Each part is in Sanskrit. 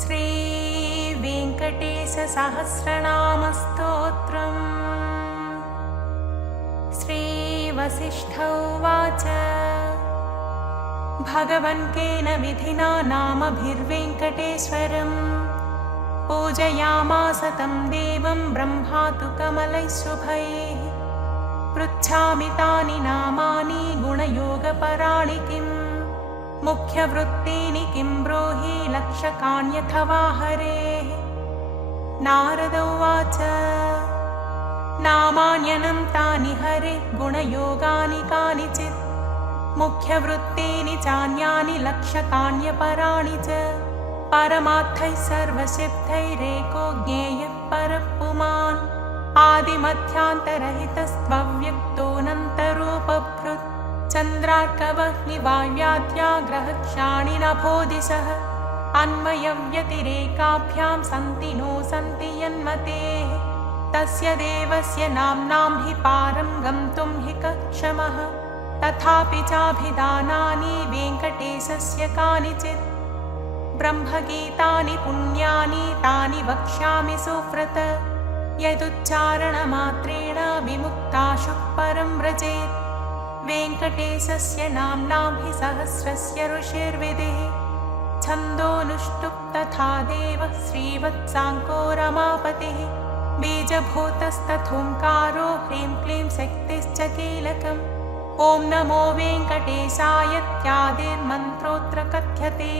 श्रीवेङ्कटेशसहस्रनामस्तोत्रम्। श्रीवसिष्ठ उवाच भगवन् केन विधिना नामभिर्वेङ्कटेश्वरम् पूजयामास तं देवं ब्रह्मा तु कमलैः शुभैः। पृच्छामि तानि नामानि गुणयोगपराणि किम् मुख्यवृत्तीनि किं ब्रूहि लक्षकाण्यथवा हरेः। नारद उवाच नामान्यनं तानि हरे गुणयोगानि कानिचित् मुख्यवृत्तीनि चान्यानि लक्षकाण्यपराणि च। परमार्थैः सर्वसिद्धैरेको ज्ञेयः परः पुमान् आदिमध्यान्तरहितस्त्वव्यक्तोऽनन्तरूपभृत्। चन्द्रार्कवह्निवाव्याद्याग्रहक्षाणि नभोदिशः अन्वयव्यतिरेकाभ्यां सन्ति नो सन्ति यन्मतेः। तस्य देवस्य नाम्नां हि पारं गन्तुं हि कक्षमः। तथापि चाभिधानानि वेङ्कटेशस्य कानिचित् ब्रह्मगीतानि पुण्यानि तानि वक्ष्यामि सुव्रत। यदुच्चारणमात्रेण विमुक्ताशुः परं व्रजेत्। वेङ्कटेशस्य नाम्नां हि सहस्रस्य ऋषिर्विधिः। छन्दोऽनुष्टुप् तथा देवः श्रीवत्साङ्को रमापतिः। बीजभूतस्तथोङ्कारो ह्रीं क्लीं शक्तिश्च कीलकम्। ॐ नमो वेङ्कटेशाय इत्यादिर्मन्त्रोऽत्र कथ्यते।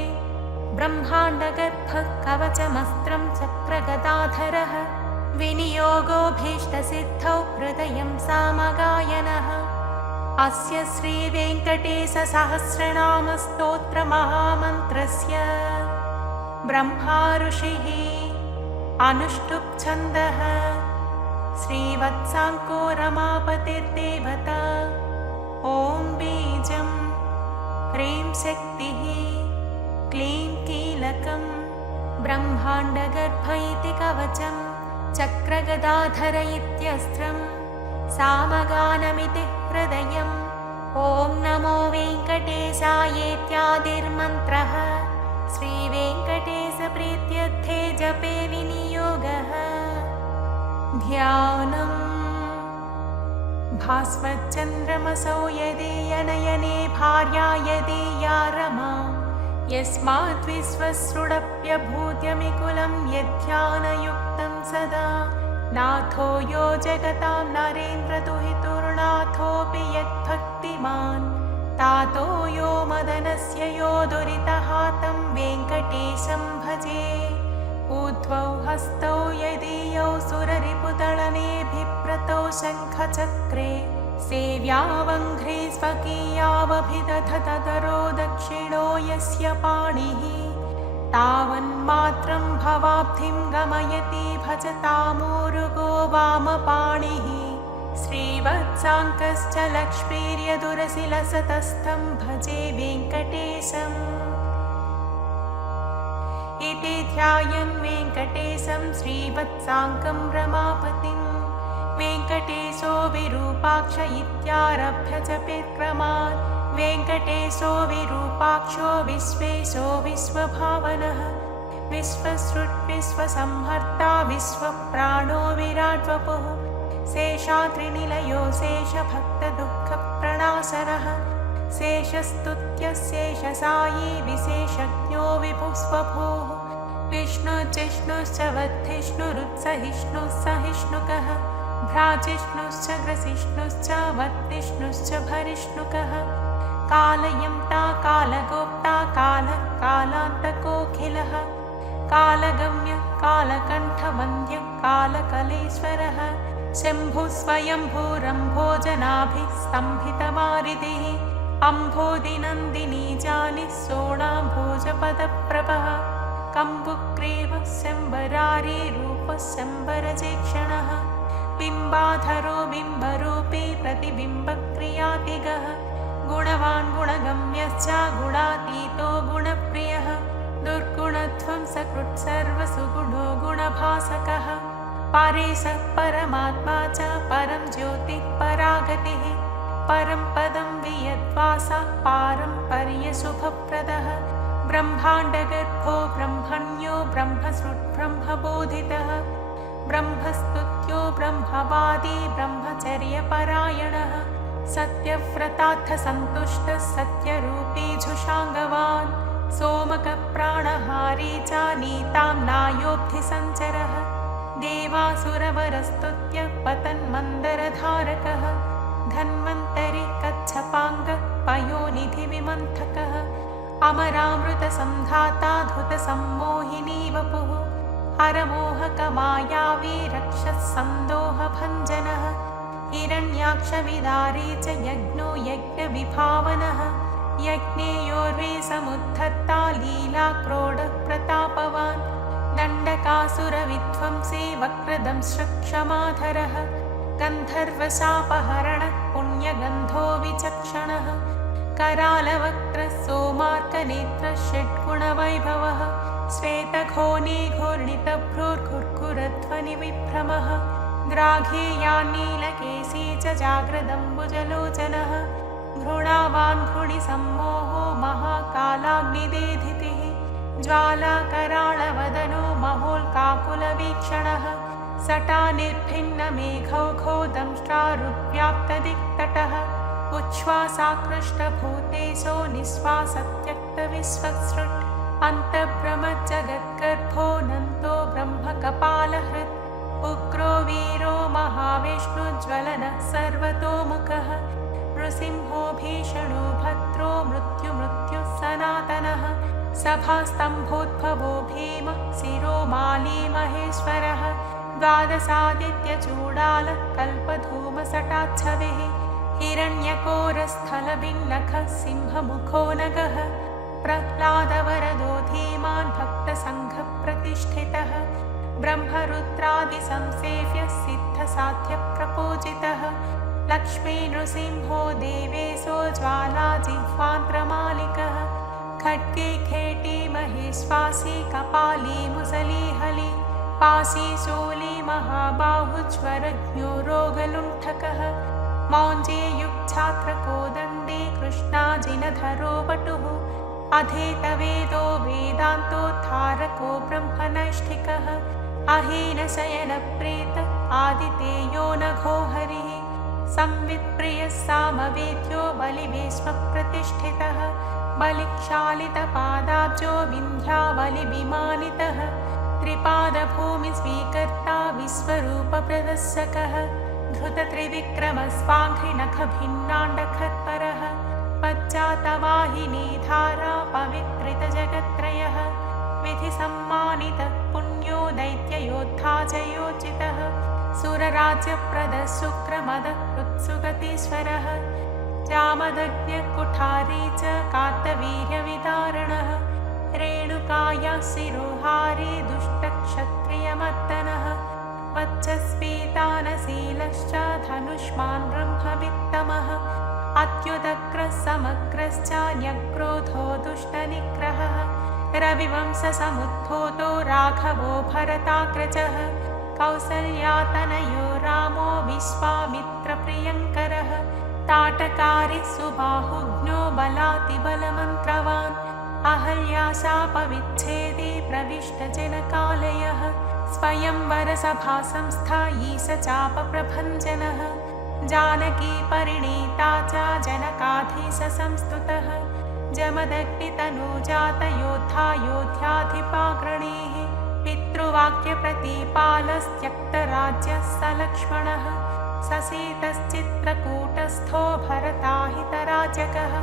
ब्रह्माण्डगर्भः कवचमस्त्रं चक्रगदाधरः विनियोगोऽभीष्टसिद्धौ हृदयं सामगायनः। अस्य श्रीवेङ्कटेशसहस्रनामस्तोत्रमहामन्त्रस्य ब्रह्मा ऋषिः अनुष्टुप् छन्दः श्रीवत्साङ्को रमापतिर्देवता। ॐ बीजं ह्रीं शक्तिः क्लीं कीलकं ब्रह्माण्डगर्भ इति कवचं चक्रगदाधर इत्यस्त्रं सामगानमिति हृदयम्। ॐ नमो वेङ्कटेशायेत्यादिर्मन्त्रः श्रीवेङ्कटेशप्रीत्यर्थे जपे विनियोगः। ध्यानम् भास्वच्चन्द्रमसौ यदीयनयने भार्या यदीया रमा यस्माद्विश्वसृडप्यभूत्यमिकुलं यद्ध्यानयुक्तं सदा। नाथो यो जगतां नरेन्द्रदुहितुर्नाथोऽपि यद्भक्तिमान् तातो यो मदनस्य यो दुरितः तं वेङ्कटेशं भजे। ऊर्ध्वौ हस्तौ यदीयौ सुररिपुदलने बिभ्रतौ शङ्खचक्रे सेव्यावङ्घ्रे स्वकीयावभिदधतरो दक्षिणो यस्य पाणिः। तावन्मात्रं भवाब्धिं गमयति भजतामूरुगो वामपाणिः। श्रीवत्साङ्कश्च लक्ष्मीर्यदुरसिलसतस्थं भजे वेङ्कटेशम्। इति ध्यायन् वेङ्कटेशं श्रीवत्साङ्कं रमापतिं। वेङ्कटेशो विरूपाक्ष इत्यारभ्य जपेत्क्रमात्। वेङ्कटेशो विरूपाक्षो विश्वेशो विश्वभावनः विश्वसृट् विश्वसंहर्ता विश्वप्राणो विराट्वपुः। शेषाद्रिनिलयो शेषभक्तदुःखप्रणाशनः शेषस्तुत्यः शेषसायी विशेषज्ञो विभुः स्वभुः। विष्णुर्जिष्णुश्च वद्धिष्णुरुत्सहिष्णुः सहिष्णुकः भ्राजिष्णुश्च ग्रसिष्णुश्च वद्धिष्णुश्च भरिष्णुकः। कालयन्ता कालगोप्ता कालः कालान्तकोऽखिलः कालगम्यः कालकण्ठवन्द्यः कालकलेश्वरः। शम्भुः स्वयम्भूरम्भोजनाभिः स्तम्भितवारिधिः। अम्भोदिनन्दिनी जानिः सोणाम्भोजपदप्रभः। कम्बुग्रीवः शम्बरारीरूपः शम्बरजेक्षणः। बिम्बाधरो बिम्बरूपी प्रतिबिम्बक्रियातिगः। गुणवान् गुणगम्यश्च गुणातीतो गुणप्रियः। दुर्गुणध्वंसकृत् सर्वसुगुणो गुणभासकः। परेशः परमात्मा च परं ज्योतिः परागतिः। परं पदं वियद्वासः पारम्पर्यशुभप्रदः। ब्रह्माण्डगर्भो ब्रह्मण्यो ब्रह्मसृट्ब्रह्मबोधितः ब्रह्मस्तुत्यो ब्रह्मवादी ब्रह्मचर्यपरायणः सत्यव्रतार्थसन्तुष्टः सत्यरूपी झुषाङ्गवान् सोमकप्राणहारी च नीताम्नायोऽब्धिसञ्चरः देवासुरवरस्तुत्य पतन्मन्दरधारकः धन्वन्तरि कच्छपाङ्गः पयोनिधिविमन्थकः अमरामृतसन्धाता धृतसम्मोहिनी वपुः हरमोहकमायावी रक्षःसन्दोहभञ्जनः हिरण्याक्षविदारी च यज्ञो यज्ञविभावनः यज्ञेयोर्वे समुद्धत्ता लीलाक्रोडः प्रतापवान् दण्डकासुरविध्वंसी वक्रदंश्रक्षमाधरः गन्धर्वशापहरणः पुण्यगन्धो विचक्षणः करालवक्त्रः सोमार्कनेत्रः षड्गुणवैभवः श्वेतघोनीघूर्णितभ्रूर्घुर्घुरध्वनिविभ्रमः ग्राघेयान्नीलकेशी च जाग्रदम्बुजलोचनः घृणावान् घृणिसम्मोहो महाकालाग्निदेधितिः ज्वालाकराळवदनो महोल्काकुलवीक्षणः सटानिर्भिन्नमेघौघो दंष्ट्रारुव्याप्तदिक्तटः उच्छ्वासाकृष्टभूतेशो निःश्वासत्यक्तविश्वसृट् अन्तर्भ्रमज्जगद्गर्भो नन्तो ब्रह्मकपालहृत् उग्रो वीरो महाविष्णुज्वलनः सर्वतोमुखः नृसिंहो भीषणो भद्रो मृत्युः सनातनः सभास्तम्भोद्भवो भीमः शिरोमाली महेश्वरः द्वादशादित्यचूडालः कल्पधूमसटाच्छविः हिरण्यकोरस्थलभिन्नखः सिंहमुखो नगः प्रह्लादवरदो धीमान् भक्तसङ्घप्रतिष्ठितः ब्रह्मरुद्रादिसंसेव्य सिद्धसाध्यप्रपूजितः लक्ष्मी नृसिंहो देवेशो ज्वालाजिह्वान्त्रमालिकः खड्गे खेटी महेश्वासी कपाली मुसलीहली पाशी शूली महाबाहुज्वरज्ञो रोगलुण्ठकः मौञ्जीयुक्छात्रकोदण्डी कृष्णाजिनधरो वटुः अधेतवेदो वेदान्तोद्धारको ब्रह्मनैष्ठिकः अहीनशयनप्रेत आदितेयो नघो हरिः संवित्प्रियः सामवेद्यो बलिवेश्मप्रतिष्ठितः बलिक्षालितपादाब्जो विन्ध्यावलिविमानितः त्रिपादभूमिस्वीकर्ता विश्वरूपप्रदर्शकः धृतत्रिविक्रमस्वाघ्रिनखभिन्नाण्डखत्परः पश्चातवाहिनीधारा पवित्रितजगत्त्रयः विधिसम्मानितः पुण्यो दैत्ययोद्धा जयोचितः सुरराज्यप्रदः शुक्रमदः उत्सुगतीश्वरः जामदग्न्यकुठारी च कार्तवीर्यविदारणः रेणुकाया शिरोहारी दुष्टक्षत्रियमर्दनः वक्षस्फीतानशीलश्च धनुष्मान् ब्रह्मवित्तमः अत्युदग्रः समग्रश्च न्यक्रोधो दुष्टनिग्रहः रविवंशसमुद्भूतो राघवो भरताग्रजः कौसल्यातनयो रामो विश्वामित्रप्रियङ्करः ताटकारी सुबाहुज्ञो बलातिबलमन्त्रवान् अहल्याशापविच्छेदी प्रविष्टजनकालयः स्वयंवरसभासंस्था ईशचापप्रभञ्जनः जानकी परिणीता च जनकाधीशसंस्तुतः जमदग्नितनुजातयोद्धा योध्याधिपाग्रणीः पितृवाक्यप्रतिपालस्त्यक्तराज्यः स लक्ष्मणः ससीतश्चित्रकूटस्थो भरताहितराजकः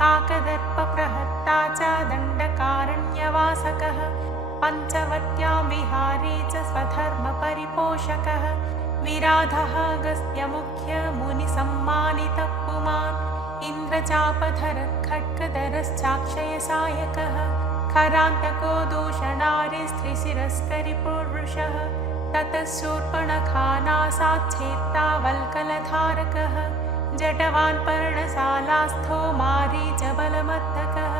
काकदर्पप्रहर्ता च दण्डकारण्यवासकः पञ्चवट्यां विहारी च स्वधर्मपरिपोषकः विराधः अगस्त्यमुख्यमुनिसम्मानितः पुमान् इन्द्रचापधरः खड्गधरश्चाक्षयसायकः खरान्तको दूषणारिस्त्रिशिरस्करिपुरुषः ततः शूर्पणखानासाच्छेत्ता वल्कलधारकः जटवान् पर्णशालास्थो मारीचबलमर्दकः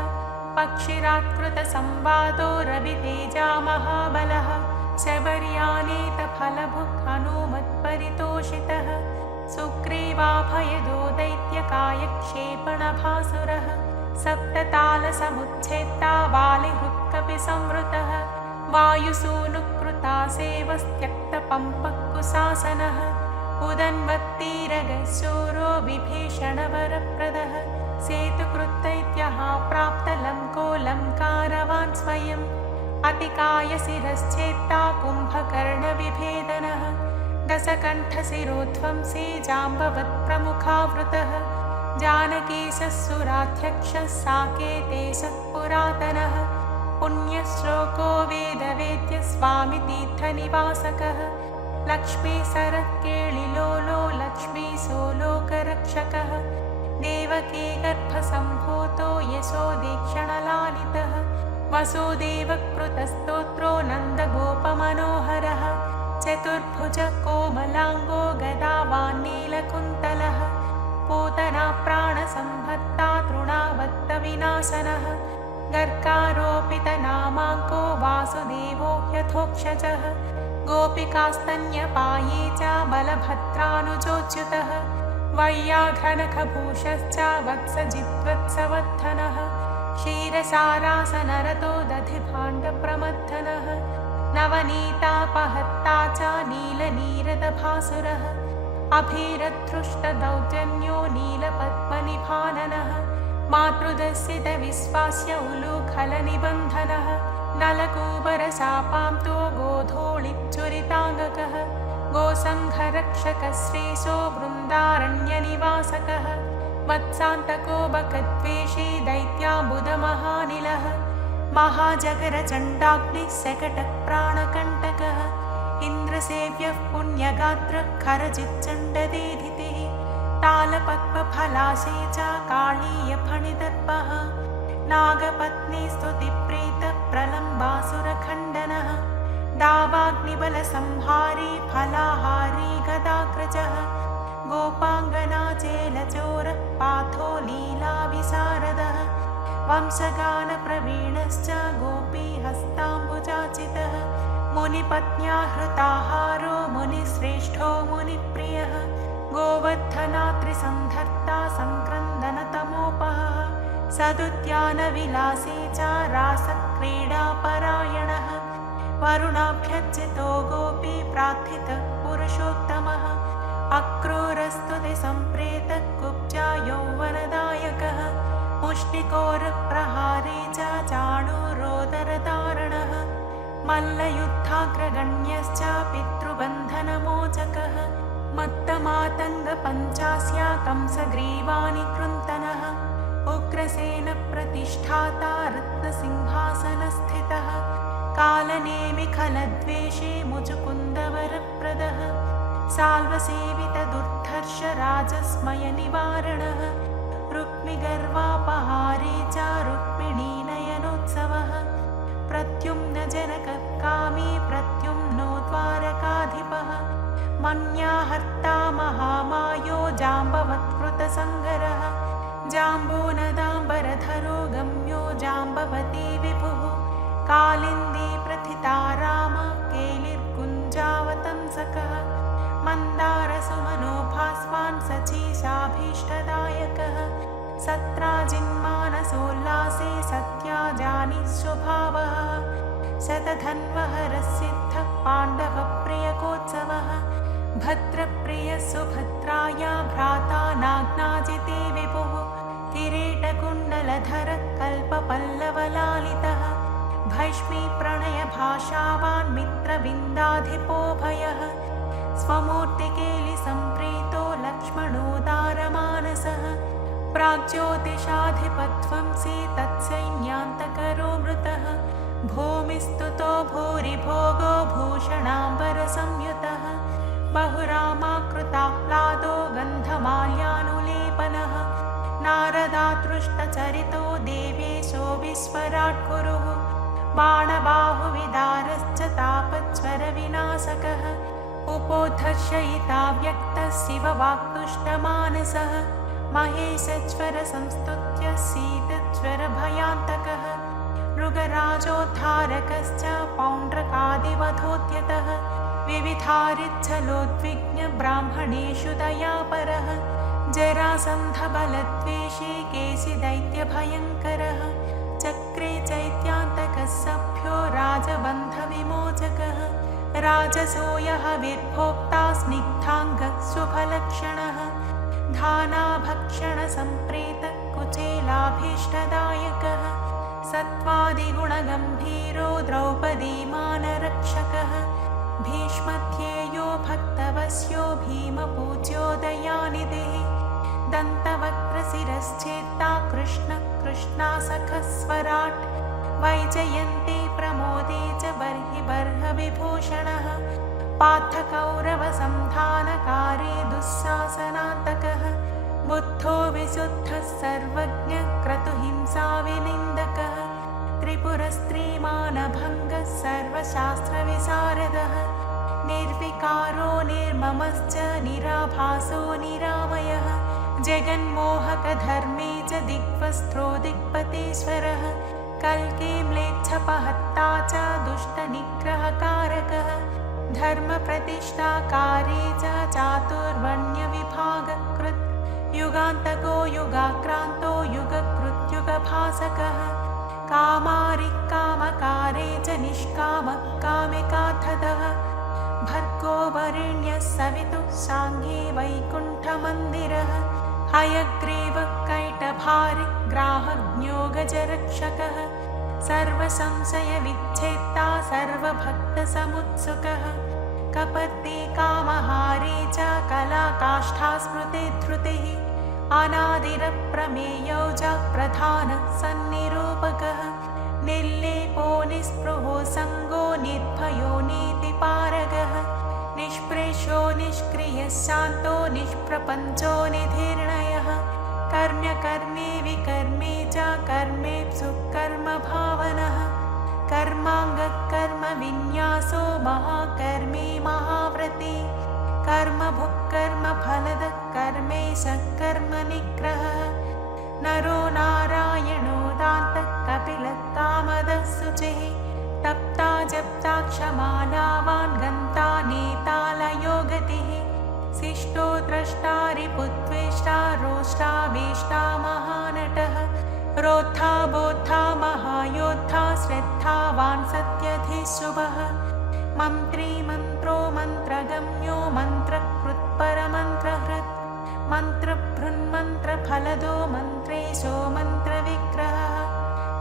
पक्षिरात्कृतसंवादो रवितेजा महाबलः शबर्यानेतफलभुक् हनूमत्परितोषितः सुग्रीवाभयदो दैत्यकायक्षेपणभासुरः सप्ततालसमुच्छेत्ता वालिहृत्कपिसंवृतः वायुसूनुकृता सेवस्त्यक्तपम्पकुशासनः उदन्वत्तीरगशूरो विभीषणवरप्रदः सेतुकृत्यैत्यः प्राप्तलङ्कोऽलङ्कारवान् स्वयम् अतिकायशिरश्चेत्ता कुम्भकर्णविभेदनः दशकण्ठशिरोध्वंसी जाम्बवत्प्रमुखावृतः जानकीशस्सुराध्यक्षः साकेतेशः पुरातनः पुण्यश्लोको वेदवेद्य स्वामितीर्थनिवासकः लक्ष्मीसरकेळिलोलो लक्ष्मीसोलोकरक्षकः देवकी गर्भसम्भूतो यशोदीक्षणलालितः वसुदेवकृतस्तोत्रो नन्दगोपमनोहरः चतुर्भुज कोमलाङ्गो गदावान्नीलकुन्तलः पूतना प्राणसम्भत्ता तृणावत्तविनाशनः गर्कारोपितनामाङ्को वासुदेवो यथोक्षजः गोपिकास्तन्यपायी च बलभद्रानुजोच्युतः वैयाघ्रनखभूषश्च वत्सजिद्वत्सवत्थनः क्षीरसारासनरतो दधिभाण्डप्रमथनः नवनीतापहत्ता च नीलनीरदभासुरः अभीरधृष्टदौर्जन्यो नीलपद्मनिभाननः मातृदर्शितविश्वास्य उलूखलनिबन्धनः नलकूबरशापां तु गोधूळिच्चुरिताङ्गकः गोसङ्घरक्षकश्रीशो वृन्दारण्यनिवासकः वत्सान्तको बकद्वेषी दैत्याम्बुदमहानिलः महाजगरचण्डाग्निः शकटप्राणकण्टकः इन्द्रसेव्यः पुण्यगात्रः खरजिच्चण्डदीधितिः तालपद्मफलाशे च काळीयफणिदर्पः नागपत्नी स्तुतिप्रीतः प्रलम्बासुरखण्डनः दावाग्निबलसंहारी फलाहारी गदाग्रजः गोपाङ्गनाचेलचोरः पाथो लीलाविशारदः वंशगानप्रवीणश्च गोपीहस्ताम्बुजाचितः मुनिपत्न्या हृताहारो मुनिश्रेष्ठो मुनिप्रियः गोवर्धनात्रिसन्धर्ता सङ्क्रन्दनतमोपः सदुद्यानविलासी च रासक्रीडापरायणः वरुणाभ्यर्चितो गोपी प्रार्थितः पुरुषोत्तमः अक्रूरस्तुतिसम्प्रेतः कुब्जा यौवनदायकः मुष्टिकोरप्रहारी च चाणूरोदरधारणः मल्लयुद्धाग्रगण्यश्च पितृबन्धनमोचकः मत्तमातङ्गपञ्चास्या कंसग्रीवानिकृन्तनः उग्रसेनप्रतिष्ठाता रत्नसिंहासनस्थितः कालनेमिखलद्वेषे मुचुकुन्दवरप्रदः साल्वसेवितदुर्धर्षराजस्मयनिवारणः रुक्मिगर्वापहारी च रुक्मिणीनयनोत्सवः प्रद्युम्नजनककामी प्रद्युम्नो द्वारकाधिपः मन्याहर्ता महामायो जाम्बवत्कृतसङ्गरः जाम्बूनदाम्बरधरो गम्यो जाम्बवती विभुः कालिन्दी प्रथिता राम केलिर्कुञ्जावतंसकः मन्दारसुमनोभास्वान् सचीशाभीष्टदायकः सत्राजिन्मानसोल्लासे सत्याजानि स्वभावः शतधन्वहरसिद्धः पाण्डवप्रियकोत्सवः भद्रप्रियसुभद्राया भ्राता नाग्नाजिते विभुः किरीटकुण्डलधरः कल्पपल्लवलालितः भैष्मी प्रणयभाषावान् मित्रविन्दाधिपोभयः स्वमूर्तिकेलिसम्प्रीतो लक्ष्मणोदारमानसः प्राग्ज्योतिषाधिपध्वंसी तत्सैन्यान्तकरो मृतः भूमिस्तुतो भूरिभोगो भूषणाम्बरसंयुतः बहुरामाकृताह्लादो गन्धमाल्यानुलेपनः नारदातृष्टचरितो देवेशो विश्वराट्कुरुः बाणबाहुविदारश्च तापज्वरविनाशकः उपोद्धर्षयिता व्यक्तः शिववाक्तुष्टमानसः महेशज्वरसंस्तुत्य शीतज्वरभयान्तकः मृगराजोद्धारकश्च पौण्ड्रकादिवधोद्यतः विविधारिच्छलोद्विग्नब्राह्मणेषु दयापरः जरासन्धबलद्वेषे केशिदैत्यभयङ्करः चक्रे चैत्यान्तकः सभ्यो राजबन्धविमोचकः राजसूयः विर्भोक्ता स्निग्धाङ्गः शुभलक्षणः धानाभक्षणसम्प्रेतः कुचेलाभीष्टदायकः सत्त्वादिगुणगम्भीरो द्रौपदीमानरक्षकः भीष्मध्येयो भक्तवस्यो भीमपूज्यो दयानिधिः दन्तवक्त्रशिरश्चेत्ता कृष्णासखः स्वराट् वैजयन्ती प्रमोदे च बर्हिबर्हविभूषणः पार्थकौरवसन्धानकारे दुःशासनान्तकः बुद्धो विशुद्धः सर्वज्ञः क्रतुहिंसाविनिन्दकः त्रिपुरस्त्रीमानभङ्गः सर्वशास्त्रविशारदः निर्विकारो निर्ममश्च निराभासो निरामयः जगन्मोहकधर्मे च दिग्वस्त्रो दिक्पतेश्वरः कल्के म्लेच्छपहत्ता च दुष्टनिग्रहकारकः धर्मप्रतिष्ठाकारे च चातुर्वर्ण्यविभागकृत् युगान्तको युगाक्रान्तो युगकृत्युगभासकः कामारिः कामकारे च निष्कामः कामिकार्थदः भर्गो वरेण्यः सवितुः साङ्घ्ये वैकुण्ठमन्दिरः हयग्रीवः कैटभारिः ग्राहज्ञो गजरक्षकः सर्वसंशयविच्छेत्ता सर्वभक्तसमुत्सुकः कपर्दी कामहारी च कलाकाष्ठा स्मृते धृतिः अनादिरप्रमेयौ च प्रधानः सन्निरूपकः निर्लेपो निःस्पृहो सङ्गो निर्भयो नीतिपारगः निष्प्रेषो निष्क्रियः शान्तो निष्प्रपञ्चो निधिर्णयः कर्म्यकर्मे विकर्मे च कर्मेप्सु कर्मभावनः कर्माङ्गकर्मविन्यासो महाकर्मी महाव्रती कर्मभुक् कर्मफलदः कर्मेशः कर्मनिग्रहः नरो नारायणो दान्तः कपिलः कामदः शुचिः तप्ता जप्ता क्षमालावान् गन्ता नेता लयो गतिः शिष्टो द्रष्टा रिपुद्वेष्टा रोष्टा वेष्टा महानटः रोद्धा बोद्धा महायोद्धा श्रद्धावान् सत्यधि शुभः मन्त्री मन्त्रो मन्त्रगम्यो मन्त्रकृत्परमन्त्रहृत् मन्त्रभृन्मन्त्रफलदो मन्त्रेशो मन्त्रविग्रहः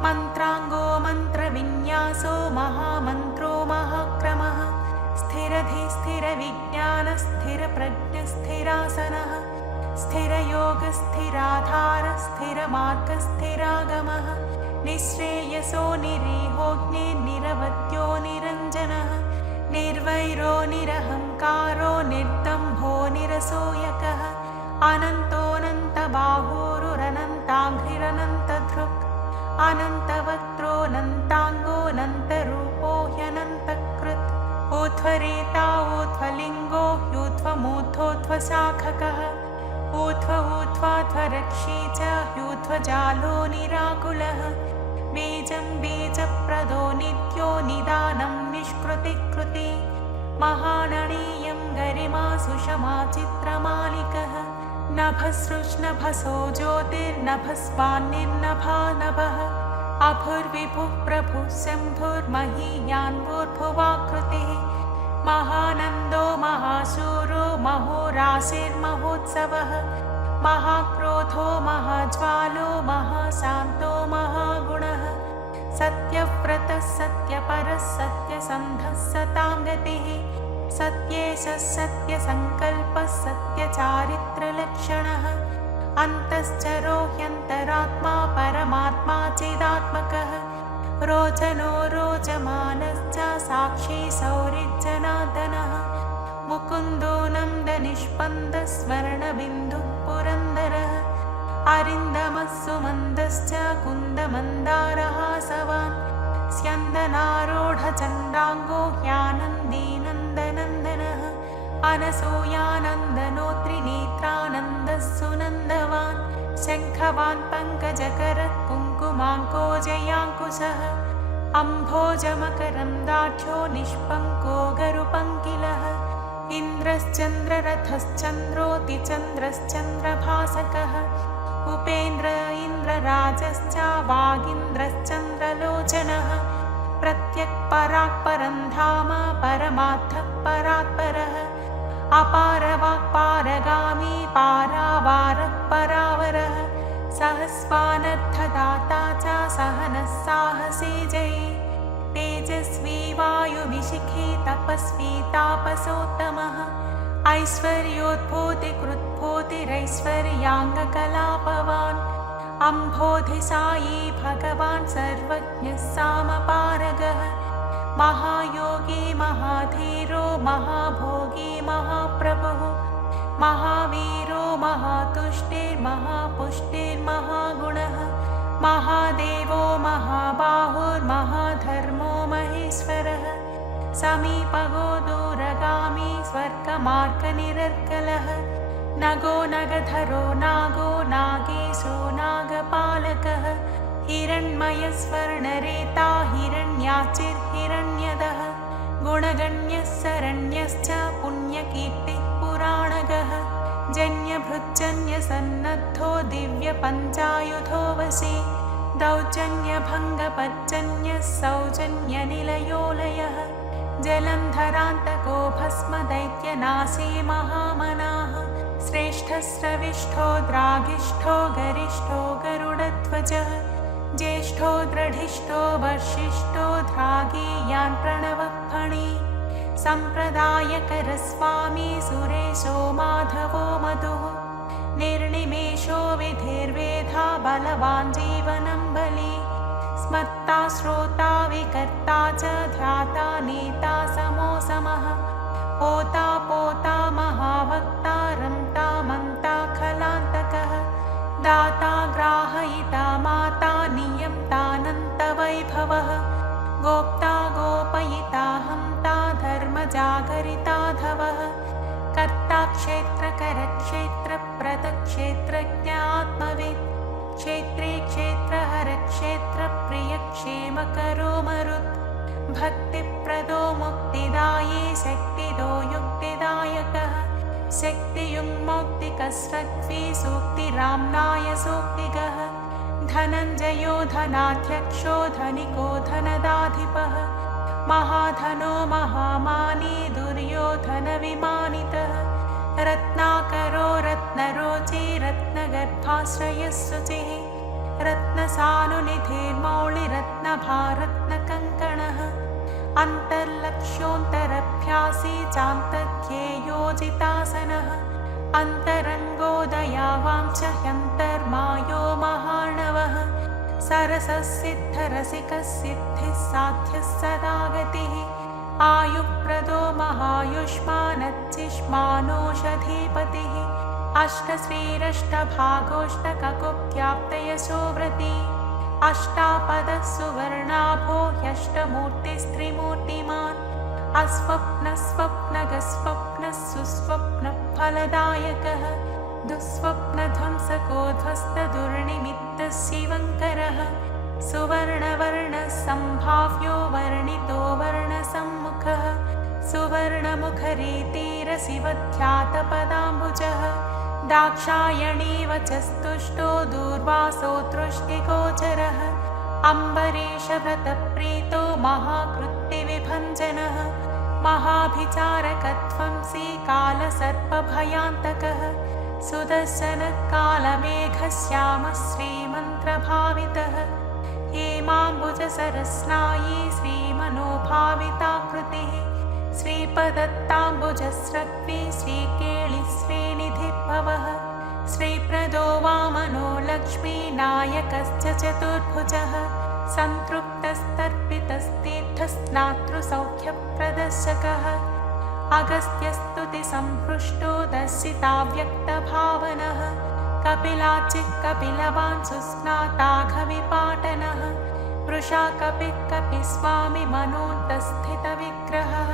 मन्त्राङ्गो मन्त्रविन्यासो महामन्त्रो महाक्रमः स्थिरधि स्थिरविज्ञानस्थिरप्रज्ञस्थिरासनः स्थिरयोगस्थिराधार स्थिरमार्गस्थिरागमः निःश्रेयसो निरीहोऽग्निर्निरवद्यो निरञ्जनः निर्वैरो निरहङ्कारो निर्दम्भो निरसूयकः अनन्तोऽनन्तबाहुरुरनन्ताङ्घ्रिरनन्तधृक् अनन्तवक्त्रोऽनन्ताङ्गोऽनन्तरूपो ह्यनन्तकृत् ऊध्वरेता ऊध्वलिङ्गो ह्यूध्वमूर्ध्वोध्वशाखकः ऊध्वरक्षी च ह्यूध्वजालो निराकुलः बीजं बीजप्रदो नित्यो निदानं निष्कृतिकृति महानणीयं गरिमा सुषमा चित्रमालिकः नभसृष्णभसो ज्योतिर्नभस्वान्निर्नभा नभः अभुर्विभुः प्रभुः शम्भुर्महीयान्भुर्भुवाकृतिः महानन्दो महाशूरो महोराशिर्महोत्सवः महाक्रोधो महाज्वालो महाशान्तो महागुणः सत्यव्रतः सत्यपरः सत्यसन्धः सतां गतिः सत्येशः सत्यसङ्कल्पः सत्यचारित्रलक्षणः अन्तश्चरो ह्यन्तरात्मा परमात्मा चिदात्मकः रोचनो रोचमानश्च साक्षी सौरिज्जनार्दनः मुकुन्दो नन्दनिष्पन्दः स्वर्णबिन्दुः पुरन्दरः अरिन्दमः सुमन्दश्च कुन्दमन्दारहासवान् स्यन्दनारूढचन्द्राङ्गो ह्यानन्दीनन्दनन्दनः अनसूयानन्दनोत्रिनेत्रानन्दः सुनन्दवान् शङ्खवान् पङ्कजकरः कुङ्कुमाङ्को जयाङ्कुशः अम्भोजमकरन्दाढ्यो निष्पङ्को गरुपङ्किलः इन्द्रश्चन्द्ररथश्चन्द्रोतिचन्द्रश्चन्द्रभासकः उपेन्द्र इन्द्रराजश्च वागीन्द्रश्चन्द्रलोचनः प्रत्यक्पराक्परं धाम परमार्थः परात्परः अपारवाक्पारगामी पारावारः परावरः सहस्वानर्थदाता च सहनः साहसी जयी तेजस्वी वायुविशिखी तपस्वी तापसोत्तमः ऐश्वर्योद्भूतिकृद्भूतिरैश्वर्याङ्गकलापवान् अम्भोधिसायी भगवान् सर्वज्ञः सामपारगः महायोगी महाधीरो महाभोगी महाप्रभुः महावीरो महातुष्टिर्महापुष्टिर्महागुणः महादेवो महाबाहुर्महाधर्मो महेश्वरः समीपगो दूरगामी स्वर्गमार्गनिरर्गलः नगो नगधरो नागो नागेशो नागपालकः हिरण्मयस्वर्णरेता हिरण्याचिर्हिरण्यदः गुणगण्यः शरण्यश्च पुण्यकीर्तिः पुराणगः जन्यभृच्जन्यसन्नद्धो दिव्यपञ्चायुधो वशी दौर्जन्यभङ्गपज्जन्यः सौजन्यनिलयोलयः जलन्धरान्तको भस्मदैत्यनाशी महामनाः श्रेष्ठस्रविष्ठो द्रागिष्ठो गरिष्ठो गरुडध्वजः ज्येष्ठो दृढिष्ठो वर्षिष्ठो ध्रागीयान् प्रणवः फणी सम्प्रदायकरस्वामी सुरेशो माधवो मधुः निर्निमेषो विधिर्वेधा बलवान् जीवनं बली स्मर्ता श्रोता विकर्ता च ध्याता नेता समो समः पोता पोता महावक्ता रन्ता मन्ता खलान्तकः दाता ग्राहयिता माता नियन्तानन्तवैभवः गोप्ता गोपयिता हन्ता धर्मजागरिताधवः कर्ता क्षेत्रकरक्षेत्रप्रदक्षेत्रज्ञात्मवित् क्षेत्रे क्षेत्रहरक्षेत्रप्रियक्षेमकरो मरुत् भक्तिप्रदो मुक्तिदाये शक्तिदो युक्तिदायकः शक्तियुङ्मुक्तिकस्रग्वी सूक्तिराम्नाय सूक्तिगः धनञ्जयो धनाध्यक्षो धनिको धनदाधिपः महाधनो महामानी दुर्योधनविमानितः रत्नाकरो रत्नरोचि रत्नगर्भाश्रयः शुचिः रत्नसानुनिधिर्मौळिरत्नभारत्नकङ्कणः अन्तर्लक्ष्योऽन्तरभ्यासी चान्तध्येयोजितासनः अन्तरङ्गोदयावां च ह्यन्तर्मायो महार्णवः सरससिद्धरसिकसिद्धिः साध्यः सदा गतिः आयुप्रदो महायुष्मानच्चिष्मानोषधीपतिः अष्टश्रीरष्टभागोष्टककुप्याप्तयशोव्रती अष्टापदः सुवर्णाभो ह्यष्टमूर्तिस्त्रिमूर्तिमान् अस्वप्नस्वप्नगस्वप्नः सुस्वप्नफलदायकः दुःस्वप्नध्वंसको ध्वस्तदुर्निमित्तः शिवङ्करः सुवर्णवर्णः सम्भाव्यो वर्णितो वर्णसम्मुखः सुवर्णमुखरीतिरसिवध्यातपदाम्बुजः दाक्षायणीव च स्तुष्टो दूर्वासो तृष्टिगोचरः अम्बरीषव्रतप्रीतो महाकृत्तिविभञ्जनः महाभिचारकध्वंसी कालसर्पभयान्तकः सुदर्शनः कालमेघश्यामः श्रीमन्त्रभावितः हेमाम्बुजसरस्नायी श्रीमनोभाविताकृतिः श्रीपदत्ताम्बुजस्रग्वी श्रीकेळिश्रीनिधिभवः श्रीप्रदो वामनो लक्ष्मीनायकश्च चतुर्भुजः सन्तृप्तस्तर्पितस्तीर्थस्नातृसौख्यप्रदर्शकः अगस्त्यस्तुतिसम्पृष्टो दर्शिताव्यक्तभावनः कपिलाचिः कपिलवान् सुस्नाताघविपाटनः वृषा कपिः कपिस्वामी मनोन्तस्थितविग्रहः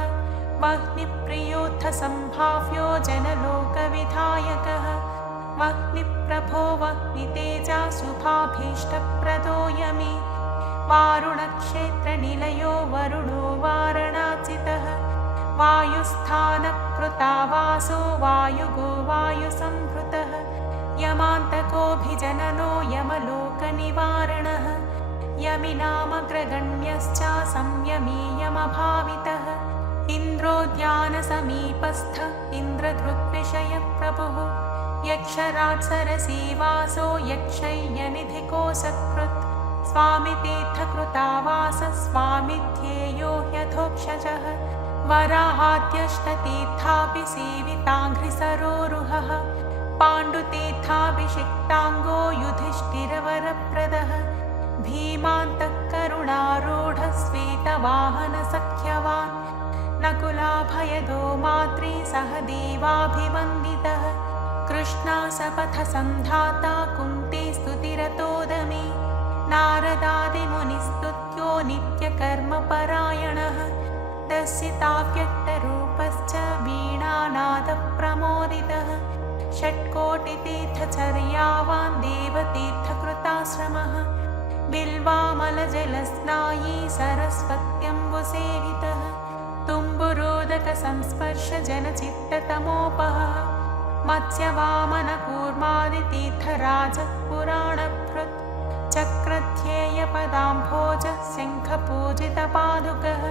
वह्निप्रियोत्थसम्भाव्यो जनलोकविधायकः वह्निप्रभो वह्नितेजा शुभाभीष्टप्रदो यमी वारुणक्षेत्रनिलयो वरुणो वारणाचितः वायुस्थानः कृतावासो वायुगो वायुसंभृतः यमान्तकोऽभिजननो यमलोकनिवारणः यमिनामग्रगण्यश्च संयमीयमभावितः इन्द्रोद्यानसमीपस्थ इन्द्रधृग्विषयप्रभुः यक्षराट्सरसीवासो यक्षय्यनिधिको सत्कृत् स्वामितीर्थकृतावास स्वामिध्येयो यथोक्षजः वराहाद्यष्टतीर्थापि सेविताङ्घ्रिसरोरुहः पाण्डुतीर्थाभिषिक्ताङ्गो युधिष्ठिरवरप्रदः भीमान्तः करुणारूढः श्वेतवाहनसख्यवान् नकुलाभयदो मात्री सह देवाभिवन्दितः कृष्णासपथसन्धाता कुन्ती स्तुतिरतोदमी नारदादिमुनिस्तुत्यो नित्यकर्मपरायणः दर्शिताव्यक्तरूपश्च वीणानादप्रमोदितः षट्कोटितीर्थचर्यावान् देवतीर्थकृताश्रमः बिल्वामलजलस्नायी सरस्वत्यम्बुसेवितः तुम्बुरोदकसंस्पर्शजनचित्ततमोपः मत्स्यवामनकूर्मादितीर्थराजः पुराणभृत् चक्रध्येयपदाम्भोजः शङ्खपूजितपादुकः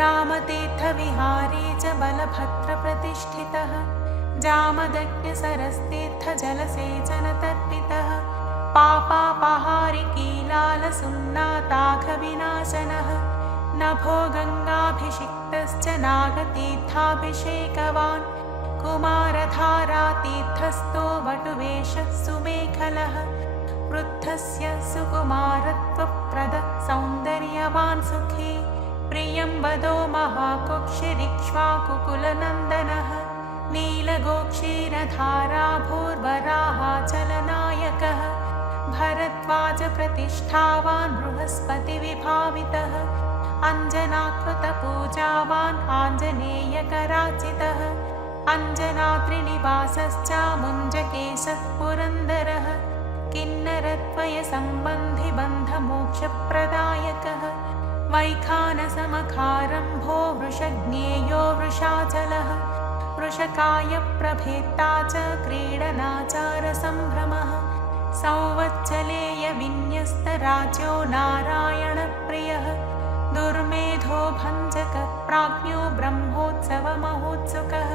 रामतीर्थविहारी च बलभद्रप्रतिष्ठितः जामदग्न्यसरस्तीर्थजलसेचनतर्पितः पापापहारिकीलालसुन्नाताघविनाशनः नभो गङ्गाभिषिक्तश्च नागतीर्थाभिषेकवान् कुमारधारातीर्थस्थो वटुवेषः सुमेखलः वृद्धस्य सुकुमारत्वप्रदः सौन्दर्यवान् सुखी प्रियं वदो महाकुक्षिरिक्ष्वाकुकुलनन्दनः नीलगोक्षीरधारा भूर्वराहाचलनायकः भरद्वाजप्रतिष्ठावान् बृहस्पतिविभावितः अञ्जनाकृतपूजावान् आञ्जनेयकराचितः अञ्जनाद्रिनिवासश्च मुञ्जकेशः पुरन्दरः किन्नरद्वयसम्बन्धिबन्धमोक्षप्रदायकः वैखानसमखारम्भो वृषज्ञेयो वृषाचलः वृषकायप्रभेत्ता च क्रीडनाचारसम्भ्रमः सौवत्सलेयविन्यस्तराज्यो नारायणप्रियः दुर्मेधो भञ्जकप्राज्ञो ब्रह्मोत्सवमहोत्सुकः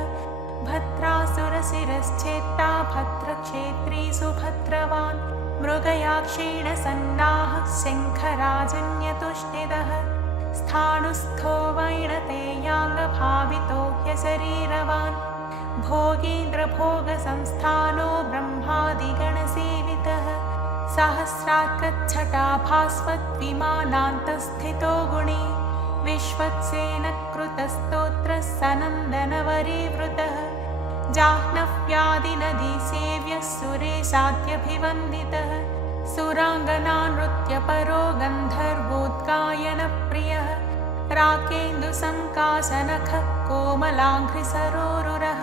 भद्रासुरशिरश्चेत्ता भद्रक्षेत्री सुभद्रवान् मृगयाक्षीणसन्नाः शङ्खराजन्यतुष्टिदः स्थाणुस्थो वैणतेयाङ्गभावितो ह्यशरीरवान् भोगीन्द्रभोगसंस्थानो ब्रह्मादिगणसेवितः सहस्रार्कच्छटाभास्वद्विमानान्तस्थितो गुणी विश्वक्सेनकृतस्तोत्रः सनन्दनवरीवृतः जाह्नव्यादिनदीसेव्यः सुरेशाद्यभिवन्दितः सुराङ्गनानृत्यपरो गन्धर्वोद्गायनप्रियः राकेन्दुसङ्काशनखः कोमलाङ्घ्रिसरोरुरः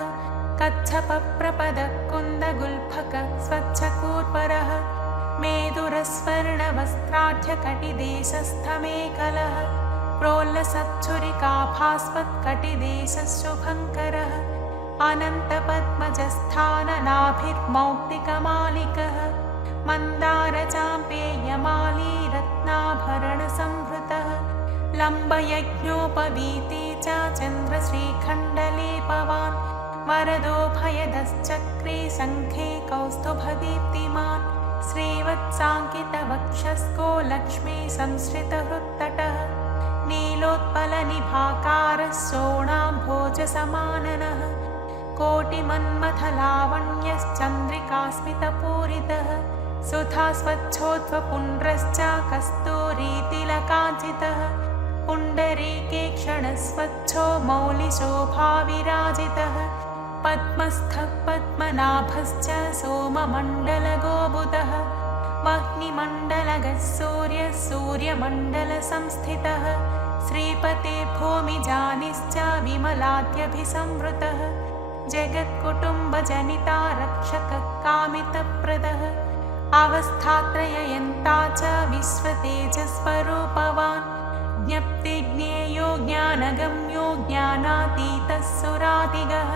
कच्छपप्रपदः कुन्दगुल्फकः स्वच्छकूर्परः मेदुरस्वर्णवस्त्राढ्यकटिदेशस्थमेकलः प्रोल्लसच्छुरिकाभास्वत्कटिदेशः शुभङ्करः अनन्तपद्मजस्थाननाभिर्मौक्तिकमालिकः मन्दारचाम्पेयमाली रत्नाभरणसंहृतः लम्बयज्ञोपवीते च चन्द्रश्रीखण्डलेपवान् वरदोभयदश्चक्रे शङ्खे कौस्तुभदीप्तिमान् श्रीवत्साङ्कितवक्षस्को लक्ष्मी संश्रितहृत्तटः नीलोत्पलनिभाकारः शोणाम्भोजसमाननः कोटिमन्मथलावण्यश्चन्द्रिकास्मितपूरितः सुधा स्वच्छोत्वपुण्ड्रश्च कस्तूरीतिलकाञ्चितः पुण्डरीकेक्षणस्वच्छो मौलिशोभाविराजितः पद्मस्थः पद्मनाभश्च सोममण्डलगोबुधः वह्निमण्डलगः सूर्यः सूर्यमण्डलसंस्थितः श्रीपते भूमिजानिश्च विमलाद्यभिसंवृतः जगत्कुटुम्बजनिता रक्षकः कामितप्रदः अवस्थात्रययन्ता च विश्वतेजस्वरूपवान् ज्ञप्तिज्ञेयो ज्ञानगम्यो ज्ञानातीतः सुरातिगः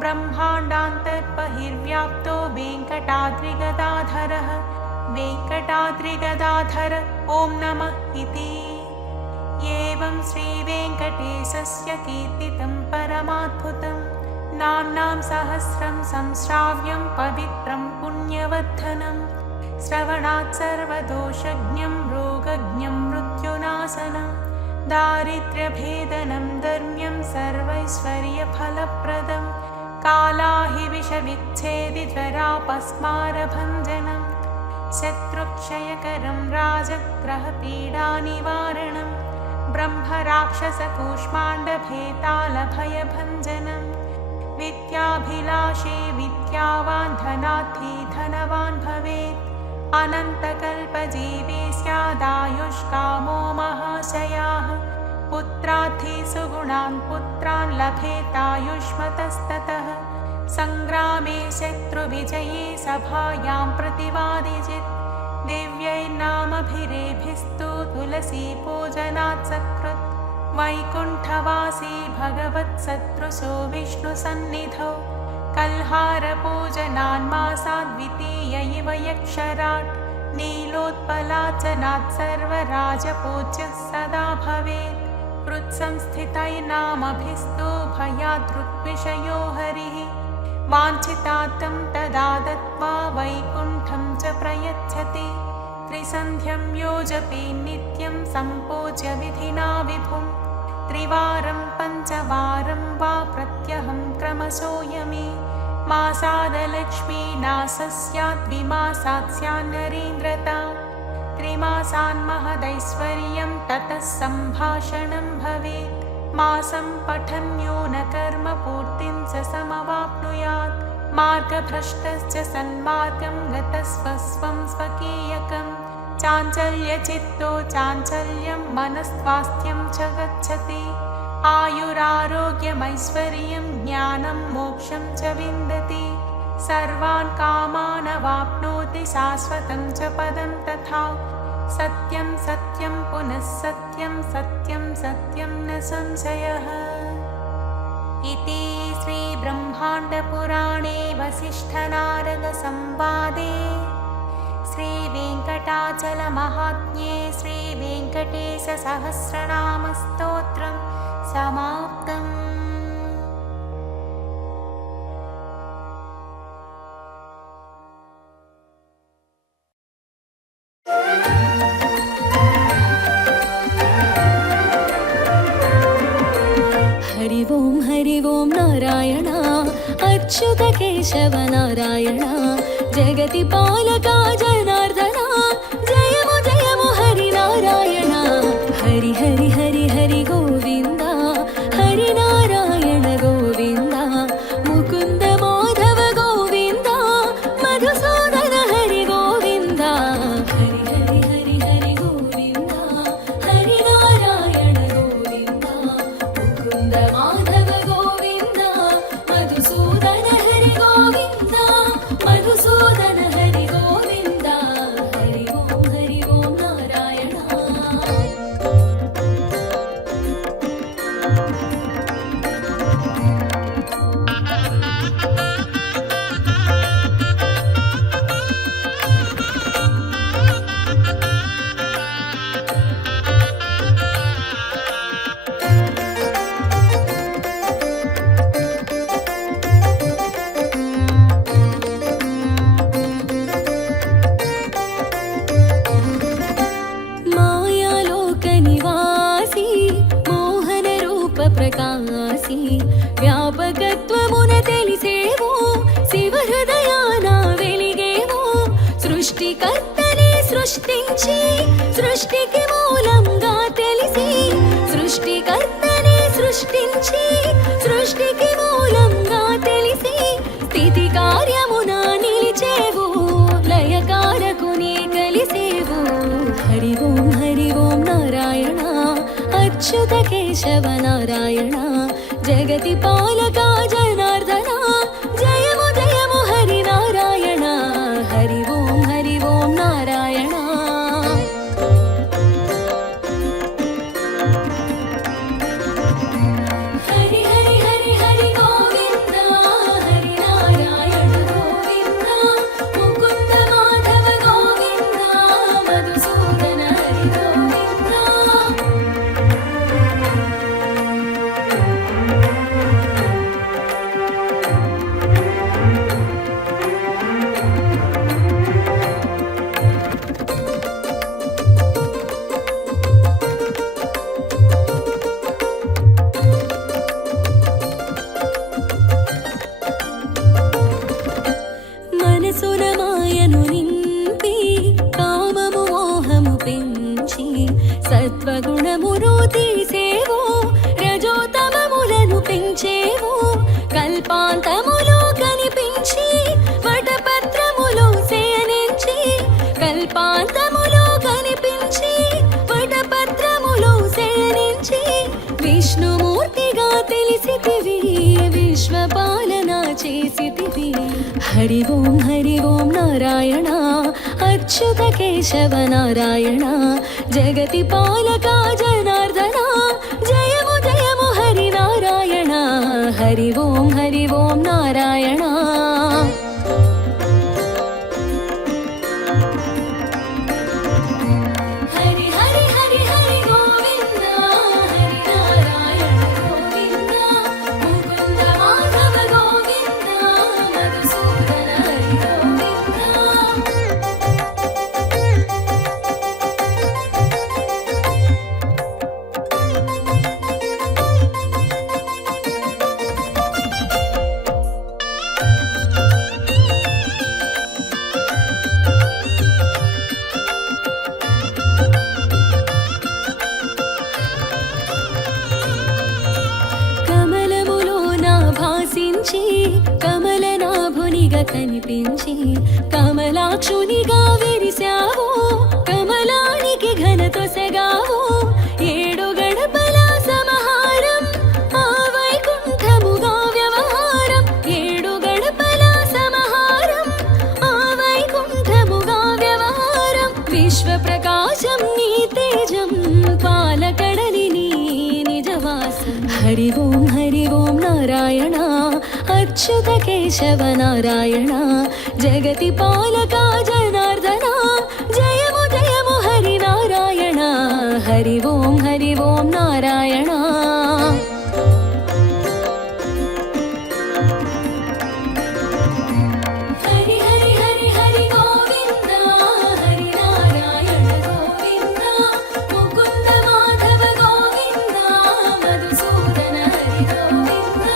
ब्रह्माण्डान्तर्बहिर्व्याप्तो वेङ्कटाद्रिगदाधरः वेङ्कटाद्रिगदाधर ॐ नमः इति। एवं श्रीवेङ्कटेशस्य कीर्तितं परमाद्भुतं नाम्नां सहस्रं संश्राव्यं पवित्रं पुण्यवर्धनं श्रवणात् सर्वदोषज्ञं रोगज्ञं मृत्युनाशनं दारिद्र्यभेदनं धर्म्यं सर्वैश्वर्यफलप्रदं कालाहिविषविच्छेदिज्वरापस्मारभञ्जनं शत्रुक्षयकरं राजग्रहपीडानिवारणं ब्रह्मराक्षसकूष्माण्डभेतालभयभञ्जनं विद्याभिलाषे विद्यावान् धनार्थी धनवान् भवेत् अनन्तकल्पजीवी स्यादायुष्कामो महाशयाः पुत्रार्थी सुगुणान् पुत्रान् लभेतायुष्मतस्ततः सङ्ग्रामे शत्रुविजये सभायां प्रतिवादिजित् दिव्यैर्नामभिरेभिस्तु तुलसीपूजनात् सकृत् वैकुण्ठवासी भगवत्सदृशो विष्णुसन्निधौ कल्हारपूजनान्मासाद्वितीय इव यक्षराट् नीलोत्पलाचनात् सर्वराजपूज्यः सदा भवेत् हृत्संस्थितैर्नामभिस्तु भयादृग्विषयो हरिः वाञ्छितार्थं तदा दत्त्वा वैकुण्ठं च प्रयच्छति त्रिसन्ध्यं यो जपे नित्यं सम्पूज्य विधिना विभुं त्रिवारं पञ्चवारं वा प्रत्यहं क्रमशो यमे मासादलक्ष्मीनाशः स्यात् द्विमासात् स्यान्नरेन्द्रता त्रिमासान् महदैश्वर्यं ततः सम्भाषणं भवेत् मासं पठन्यो न कर्मपूर्तिं च समवाप्नुयात् मार्गभ्रष्टश्च सन्मार्गं गतस्वस्वं स्वकीयकं चाञ्चल्यचित्तो चाञ्चल्यं मनस्वास्थ्यं च गच्छति आयुरारोग्यमैश्वर्यं ज्ञानं मोक्षं च विन्दति सर्वान् कामान् अवाप्नोति शाश्वतं च पदं तथा सत्यं सत्यं पुनः सत्यं सत्यं सत्यं न संशयः इति श्रीब्रह्माण्डपुराणे वसिष्ठनारदसंवादे श्रीवेङ्कटाचलमाहात्म्ये श्रीवेङ्कटेशसहस्रनामस्तोत्रं समाप्तम्। हरि ओं नारायण अच्युत केशव नारायण जगति पालका जनार्दना जयमु जयमु हरि नारायण हरि हरि हरि हरि गोविन्द हरि नारायण गोविन्द मुकुन्द माधव गोविन्द मधुसूदन हरि गोविन्द हरि हरि हरि हरि गोविन्द हरि नारायण गोविन्द मुकुन्द माधव गोविन्द मधुसूदन हरि गोविन्द मधुसूदन हरि गोविन्द हरि ओं नारायण। मायालोकनिवासी मोहनरूपप्रकाशी व्यापकत्वमुन తెలిసేవో శివహృదయాన వెలిగేవో సృష్టికర్తనే సృష్టించి సృష్టికి మూలంగా తెలిసి సృష్టికర్తనే సృష్టించి సృష్టికి మూలంగా తెలిసి స్థితి కార్యమున నిలిచేవో లయకారకుని కలిసేవో हरि ओं नारायण अच्युत केशव नारायण जगति पालका जनार्दना जयमु जयमु हरि नारायण हरि ओं नारायण। పూజించి సత్వగుణమును తీసేవో రజోతమములను పెంచేవో కల్పాంతములో కనిపించి వటపత్రములో శయనించి కల్పాంతములో కనిపించి వటపత్రములో శయనించి విష్ణుమూర్తిగా తెలిసితివి విశ్వపాలన చేసితివి హరి ఓం నారాయణ అచ్యుత కేశవ నారాయణ జగతి పాలక జనార్దన జయము జయము హరి నారాయణ హరి ఓం నారాయణ హరి హరి హరి హరి గోవింద హరి నారాయణ గోవింద ముకుంద మాధవ గోవింద మధుసూదన హరి గోవింద కమలములోన భాసించి కమలనాభునిగా కనిపించి కమలాక్షునిగా విరిశావో కమలానికి ఘనతొసగావో ఏడు గడపల సమహారం ఆ వైకుంఠముగా వ్యవహారం ఏడు గడపల సమహారం ఆ వైకుంఠముగా వ్యవహారం విశ్వ ప్రకాశం నీ తేజం పాలకడలి నీ నిజవాసం హరి ఓం నారాయణ అచ్యుత కేశవ నారాయణ జగతి పాలక జనార్దన జయము జయము హరి నారాయణ హరి ఓం నారాయణ హరి హరి హరి హరి గోవింద హరి నారాయణ గోవింద ముకుంద మాధవ గోవింద మధుసూదన హరి గోవింద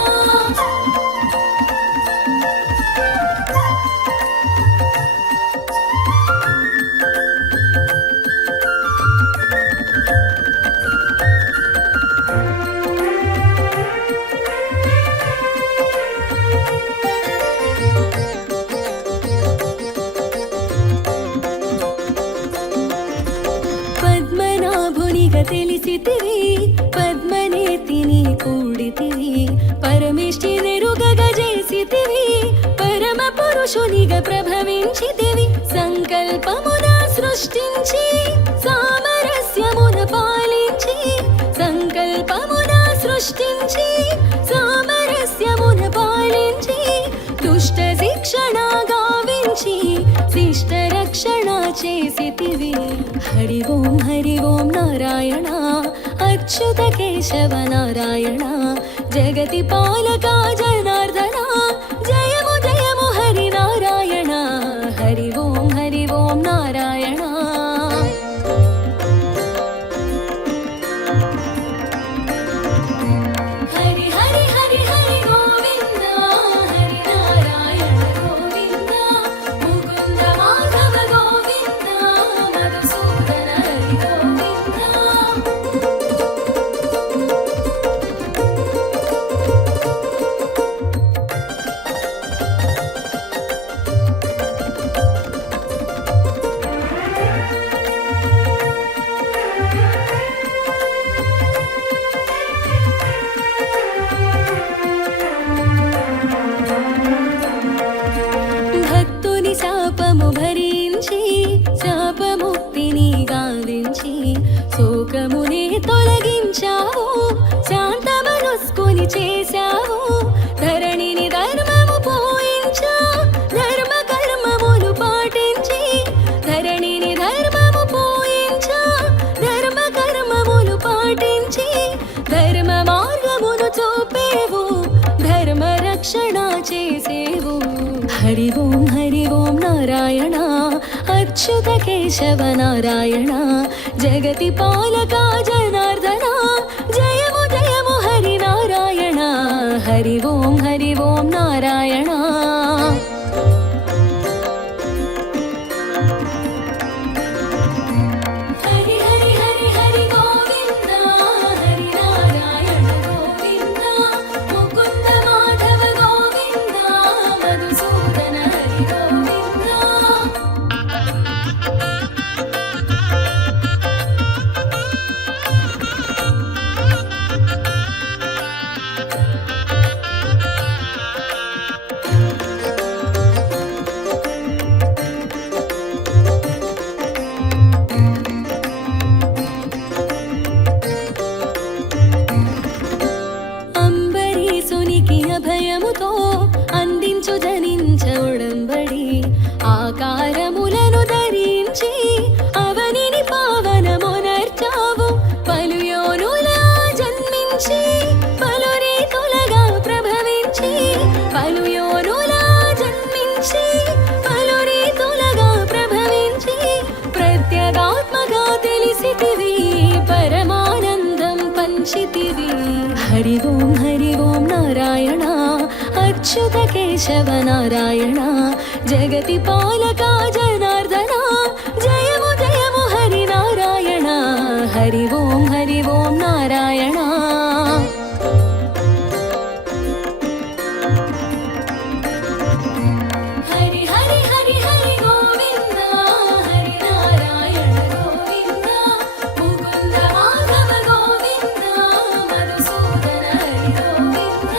పద్మనాభునిగా తెలిసితివి పద్మనేతిని కూడితివి పరమేష్టి నెరుగగా చేసితివి పరమ పురుషునిగా ప్రభవించితివి సంకల్పమున సృష్టించి సామరస్యమున పాలించి సంకల్పమున సృష్టించి సామరస్యమున పాలించి దుష్ట శిక్షణ గావించి శిష్ట రక్షణ చేసితివి హరి ఓం నారాయణ అచ్యుత కేశవ నారాయణ జగతి పాలక జనార్దన జయము జయము హరి నారాయణ హరి ఓం నారాయణ హరి హరి హరి హరి గోవింద హరి నారాయణ గోవింద ముకుంద మాధవ గోవింద మధుసూదన హరి గోవింద భక్తుని శాపము భరించి శాపముక్తిని గావించి శోకమునే తొలగించావు శాంత మనస్కుని చేశావు ధరణిని ధర్మము పోయించా ధర్మ కర్మములు పాటించి ధరణిని ధర్మము పోయించా ధర్మ కర్మములు పాటించి ధర్మ మార్గమును చూపేవు ధర్మ రక్షణ చేసేవు హరి ఓం నారాయణ అచ్యుత కేశవ నారాయణ జగతి పాలక జనార్దన జయము జయము హరి నారాయణ హరి ఓం నారాయణ హరి హరి పంచితివి పరమానందం పంచితివి హరి ఓం నారాయణ అచ్యుత కేశవ నారాయణ జగతి పాలక జనార్దన జయము జయము హరి నారాయణ హరి ఓం నారాయణ హరి హరి హరి హరి గోవింద హరి నారాయణ గోవింద ముకుంద మాధవ గోవింద మధుసూదన హరి గోవింద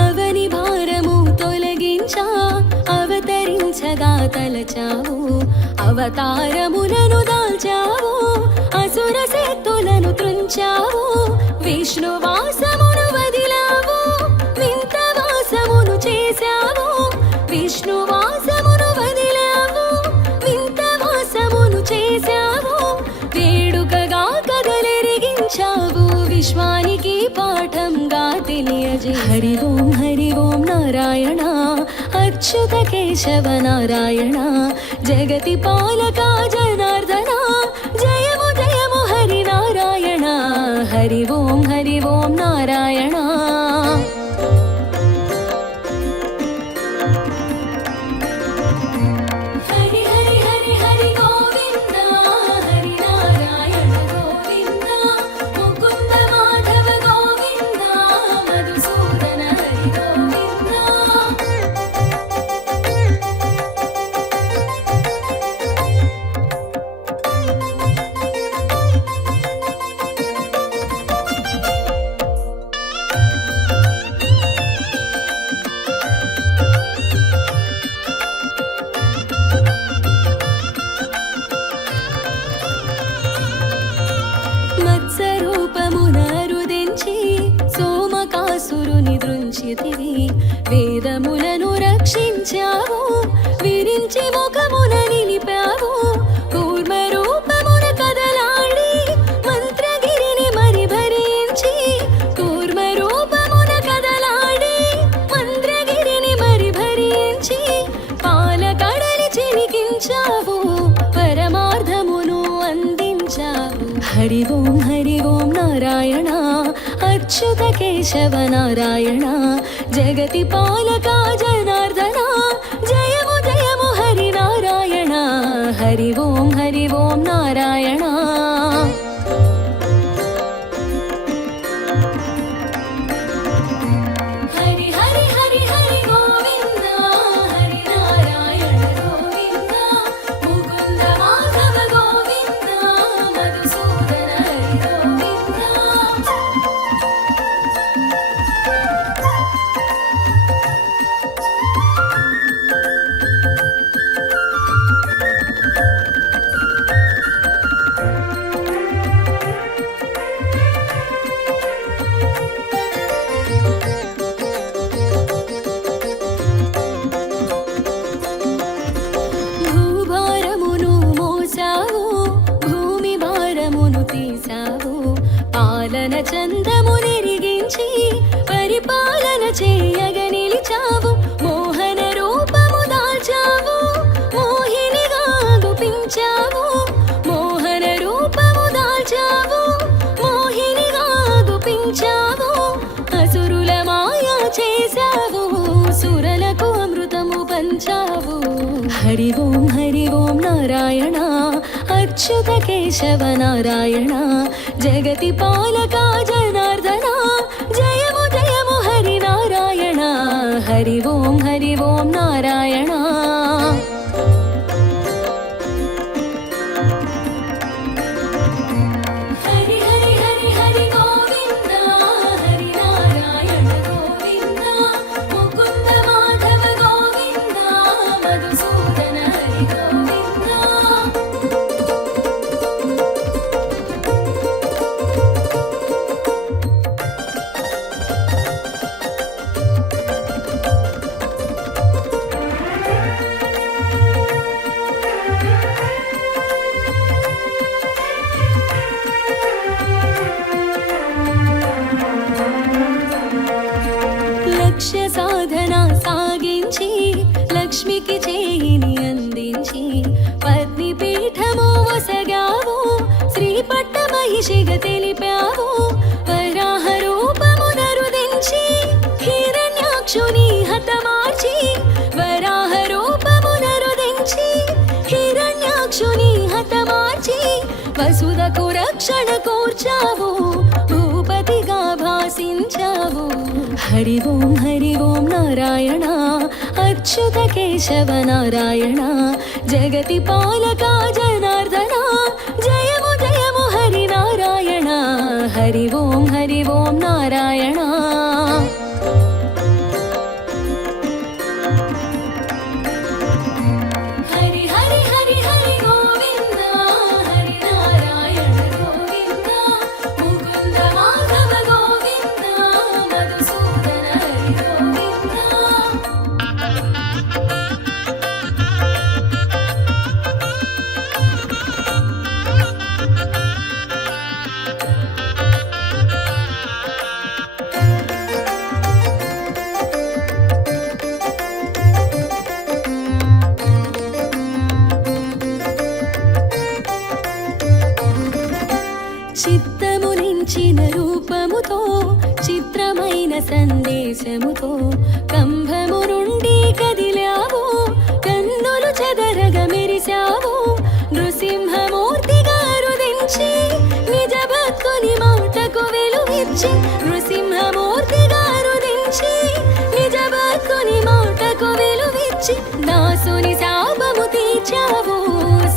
అవని భారము తొలగించా అవతరించగా తలచావు అవతారములను దాల్చావు అసుర శక్తులను త్రుంచావు విష్ణువాసమును వదిలావు వింత వాసమును చేశావు విష్ణువాసమును వదిలావు వింత వాసమును చేశావు వేడుకగా కదలెరిగించావు విశ్వానికి పాఠంగా తెలియజే హరి ఓం నారాయణ అచ్యుత కేశవ నారాయణ జగతి పాలక జనార్దన జయము జయము హరి నారాయణ హరి ఓం నారాయణ హరి హరి హరి హరి గోవింద హరి నారాయణ గోవింద ముకుంద మాధవ గోవింద మధుసూదన హరి గోవింద మత్సరూపమునరుదించి సోమకాసురుని దృంచితివి వేదములను రక్షించావు విరించి ముఖమున నిలిపావు కూర్మ రూపమున కదలాడి మంత్రగిరిని మరి భరించి కూర్మ రూపమున కదలాడి మంత్రగిరిని మరి భరించి పాలకడలి చిలికించావు పరమార్థమును అందించావు హరి ఓం నారాయణ అచ్యుత కేశవ నారాయణ జగతి పాలక జనార్దన జయము జయము హరి నారాయణ హరి ఓం నారాయణ హరి హరి హరి హరి గోవింద హరి నారాయణ గోవింద ముకుంద మాధవ గోవింద మధుసూదన హరి గోవింద భూభారమును మోసావు భూమి భారమును తీసావు పాలన చందమునెరిగించి పరిపాలన చేయగ నిలిచావు మోహన రూపము దాల్చావు మోహినిగా గుపించావు మోహన రూపము దాల్చావు మోహినిగా గుపించావు అసురుల మాయా చేశావు సురలకు అమృతము పంచావు హరి ఓం నారాయణ అచ్యుత కేశవ నారాయణ జగతి పాలక జనార్దన జయము జయము హరి నారాయణ హరి ఓం నారాయణ హరి హరి హరి హరి గోవింద హరి నారాయణ గోవింద ముకుంద మాధవ గోవింద మధుసూదన హరి గోవింద సాగించి లక్ష్మికి చేయిని అందించి పత్ని పీఠము వసగావు శ్రీ పట్ట మహిషిగా తెలిపావు వరాహ రూపము నరుదించి హిరణ్యాక్షుని హతమార్చి వరాహ రూపము నరుదించి హిరణ్యాక్షుని హతమార్చి వసుధకు రక్షణ కూర్చావు భూపతిగా భాసించావు హరి ఓం నారాయణ అచ్యుత కేశవ నారాయణ జగతి పాలక జనార్దన జయము జయము హరి నారాయణ హరి ఓం నారాయణ హరి హరి హరి హరి గోవింద హరి నారాయణ గోవింద ముకుంద మాధవ గోవింద మధుసూదన హరి గోవింద చిత్తమునించిన రూపముతో చిత్రమైన సందేశముతో కంభము నుండి కదిలావు కన్నులు చెదరగా మెరిశావు నృసింహమూర్తిగా రుదించి నిజ భక్తుని మాటకు వెలుగిచ్చి నృసింహమూర్తిగా రుదించి నిజ భక్తుని మాటకు వెలుగిచ్చి దాసుని శాపము తీర్చావు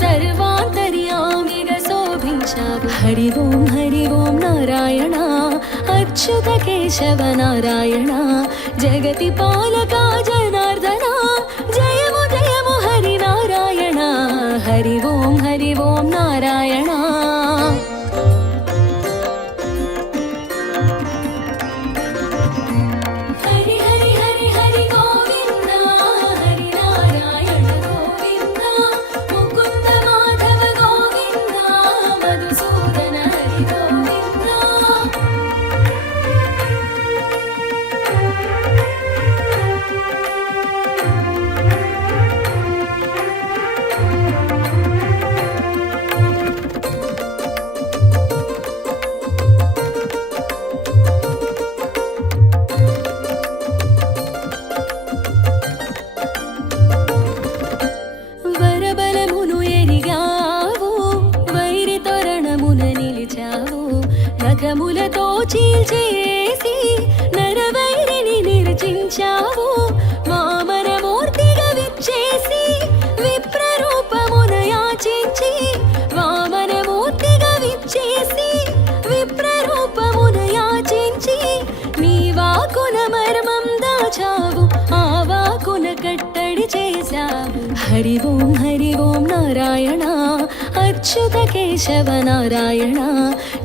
సర్వాంతర్యామిగా శోభించావు హరి ఓం నారాయణ అచ్యుత కేశవ నారాయణ జగతి పాలక జనార్దన జయము జయము హరి నారాయణ హరి ఓం నారాయణ హరి హరి హరి హరి గోవింద హరి నారాయణ గోవింద ముకుంద మాధవ గోవింద మధుసూదన హరి గోవింద వరబలమును ఎరిగావు వైరి తోరణమున నిలిచావు నఖములతో చీల్చేసి నరవైరిని నిర్జించావు వామనమూర్తిగా విచ్చేసి విప్రరూపమున యాచించి వామనమూర్తిగా విచ్చేసి విప్రరూపమున యాచించి నీ వాకున మర్మం దాచావు ఆ వాకున కట్టడి చేశావు హరి ఓం నారాయణ అచ్యుత కేశవ నారాయణ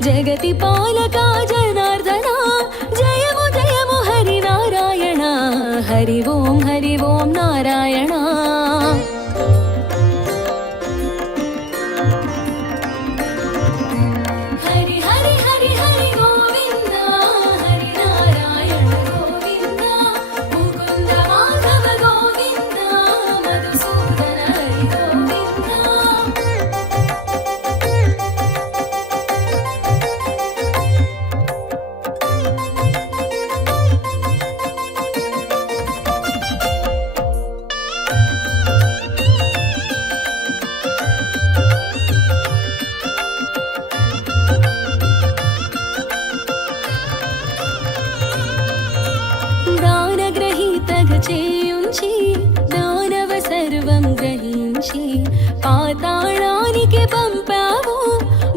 జగతి పాలక జనార్దన జయము జయము హరి నారాయణ హరి ఓం నారాయణ హరి హరి హరి హరి గోవింద హరి నారాయణ గోవింద ముకుంద మాధవ గోవింద మధుసూదన హరి గోవింద దానగ్రహీతగా చేయుంచి దానవ సర్వం గ్రహించి పాతాళానికి పంపావు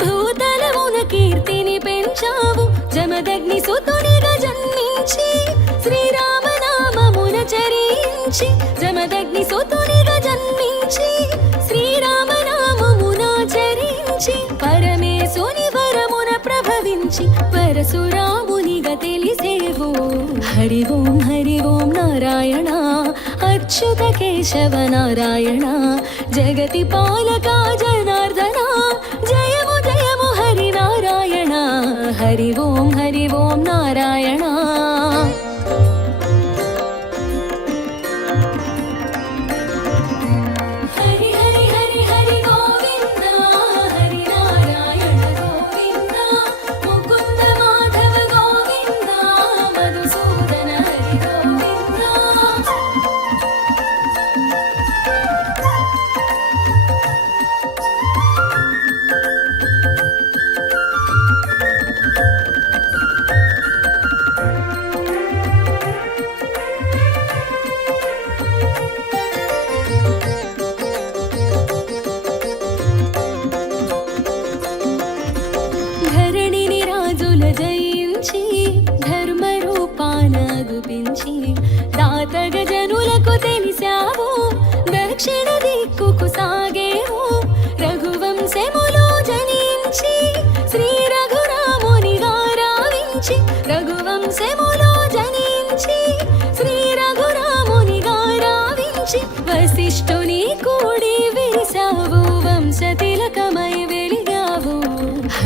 భూతలమున కీర్తిని పెంచావు జమదగ్ని సుతునిగా జన్మించి శ్రీరామనామమున చరించి జమదగ్ని సుతునిగా జన్మించి శ్రీరామనామమున చరించి పరమేశుని వరమున ప్రభవించి పరశురామునిగా తెలిసేవు హరి ఓం నారాయణ అచ్యుత కేశవ నారాయణ జగతి పాలక జనార్దన జయము జయము హరి నారాయణ హరి ఓం నారాయణ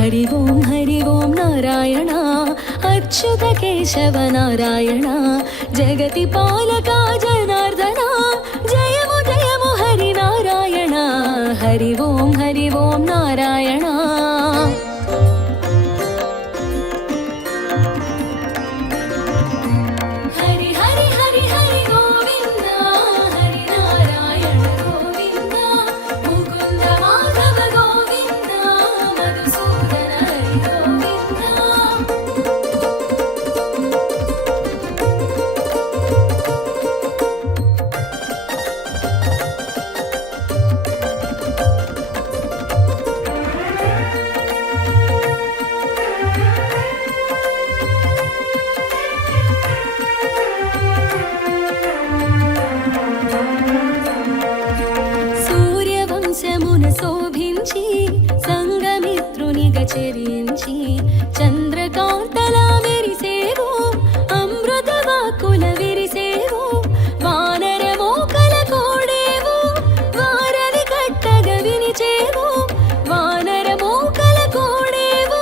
हरि ओं नारायण अच्युत केशव नारायण जगति पालका जनार्दन जयमु जयमु हरि नारायण हरि ओं नारायण हरि हरि हरि हरि गोविंद हरि नारायण गोविंद मुकुंद माधव गोविंद मधुसूदन हरि गोविंद సూర్యవంశమున శోభించి సంగమిత్రునిగా చెరించి చంద్రకాంతలా మెరిసేవు అమృత వాక్కుల విరిసేవు వానర మోకల కోడేవు వారని కట్టగ వినిచేవు వానర మోకల కోడేవు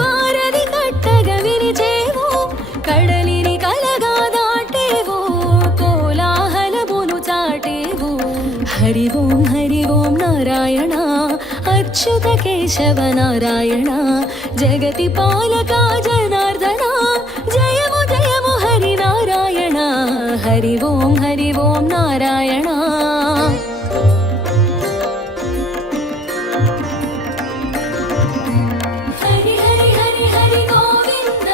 వారని కట్టగ వినిచేవు కడలిని కలగా దాటేవు కోలాహలమును చాటేవు हरि ओं नारायण अच्युत केशव नारायण जगति पालका जनार्दन जयमु जयमु हरि नारायण हरि ओं नारायण हरि हरि हरि हरि गोविंद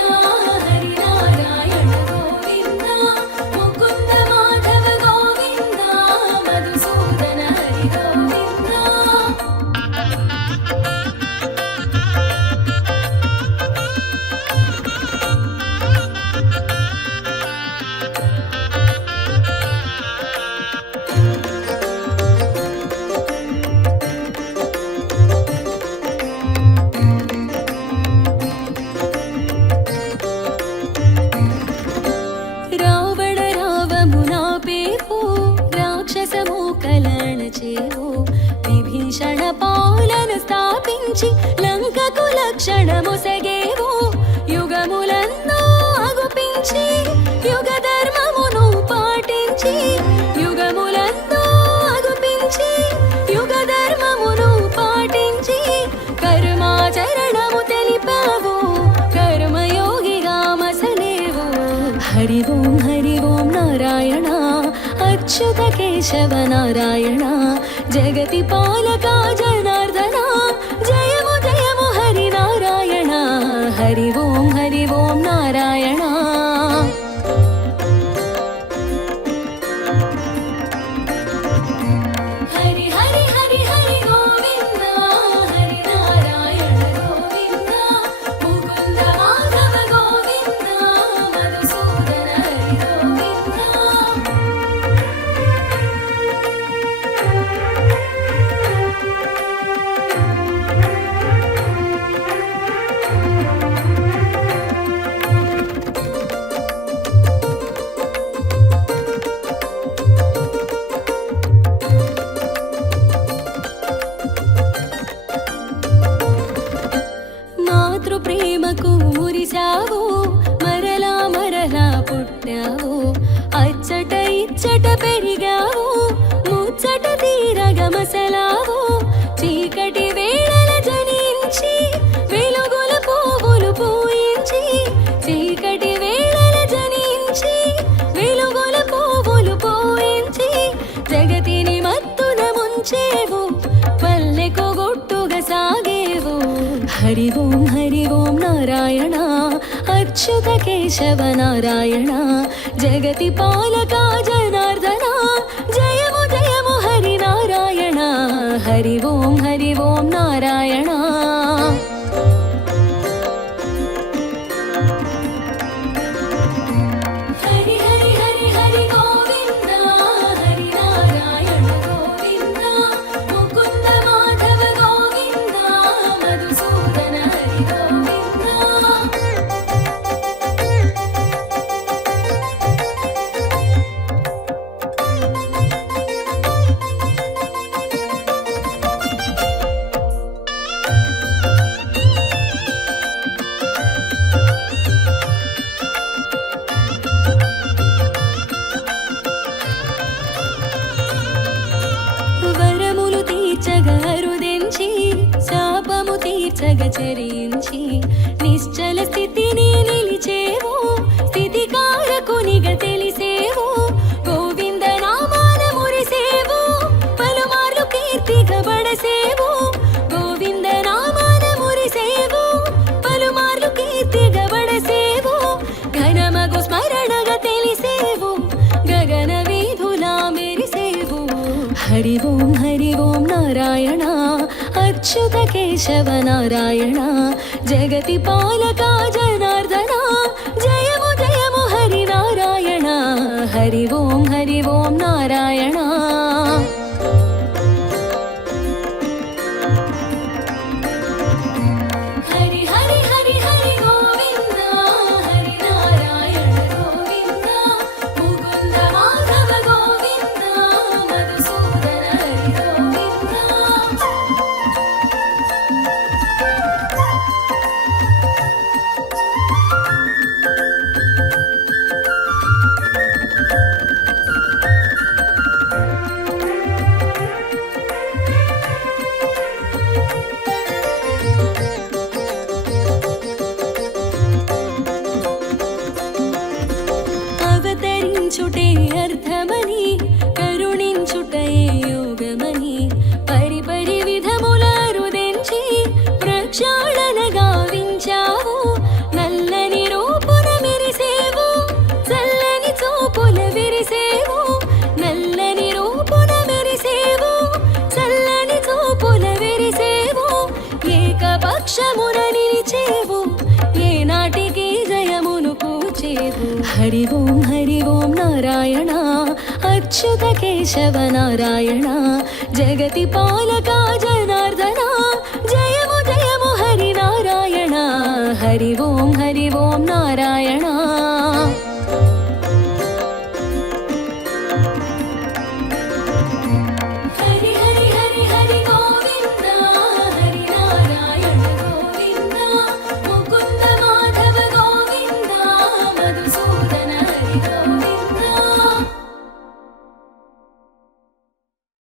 हरि नारायण गोविंद मुकुंद माधव गोविंद मधुसूदन हरि गोविंद రావణ రావమునాపేవో రాక్షసము కలణచేవో విభీషణ పాలన స్థాపించి లంకకు లక్షణమొసగేవో యుగములన్నో అగుపించి యుగ ధర్మమును పాటించి యుగములన్నో అగుపించి యుగ ధర్మమును పాటించి కర్మాచరణము తెలిపావు కర్మయోగిగా మసలేవు हरि ओं नारायण अच्युत केशव नारायण जगति पालका जनार्दन जयमु जयमु हरि नारायण हरि ओं नारायण हरि हरि हरि हरि गोविंद हरि नारायण गोविंद मुकुंद माधव गोविंद मधुसूदन हरि गोविंद మాతృప్రేమకు మురిసావు మరలా మరలా పుట్టావు అచ్చట ఇచ్చట పెరిగావు ముచ్చట తీరగ మసలావు చీకటి వేళల జనించి వెలుగుల పువ్వులు పూయించి చీకటి వేళల జనించి వెలుగుల పువ్వులు పూయించి జగతిని మత్తున ముంచేవు పల్లెకు గుట్టుగా సాగేవు हरि ओं नारायण अच्युत केशव नारायण जगति पालका जनार्दन जयमु जयमु हरि नारायण हरि ओं नारायण हरि हरि हरि हरि गोविंद हरि नारायण गोविंद मुकुंद माधव गोविंद मधुसूदन हरि गोविंद మెచ్చగా చరించి నిశ్చల స్థితిని నిలిచేవు స్థితికారకునిగా తెలిసేవు గోవింద నామాన మురిసేవు పలుమార్లు కీర్తిగా బడసేవు గోవింద నామాన మురిసేవు పలుమార్లు కీర్తిగా బడసేవు ఘనమగు స్మరణగా తెలిసేవు గగన వీధులా మెరిసేవు హరి ఓం నారాయణ అచ్యుత కేశవ నారాయణ జగతి పాలక జనార్దన జయము జయము హరి నారాయణ హరి ఓం నారాయణ హరి హరి హరి హరి గోవింద హరి నారాయణ గోవింద ముకుంద మాధవ గోవింద మధుసూదన హరి గోవింద అవతరించుటే అర్థమని కరుణించుటే యోగమని పరిపరి విధముల రుదించి ప్రక్షాళన గావించావు నల్లని రూపున మెరిసేవు చల్లని చూపుల విరిసేవు నల్లని రూపున మెరిసేవు చల్లని చూపుల విరిసేవు ఏకపక్షమున నిలిచేవు ఏనాటికి జయమును కూచేవు హరి ఓం నారాయణ అచ్యుత కేశవ నారాయణ జగతి పాలక జనార్దన జయము జయము హరి నారాయణ హరి ఓం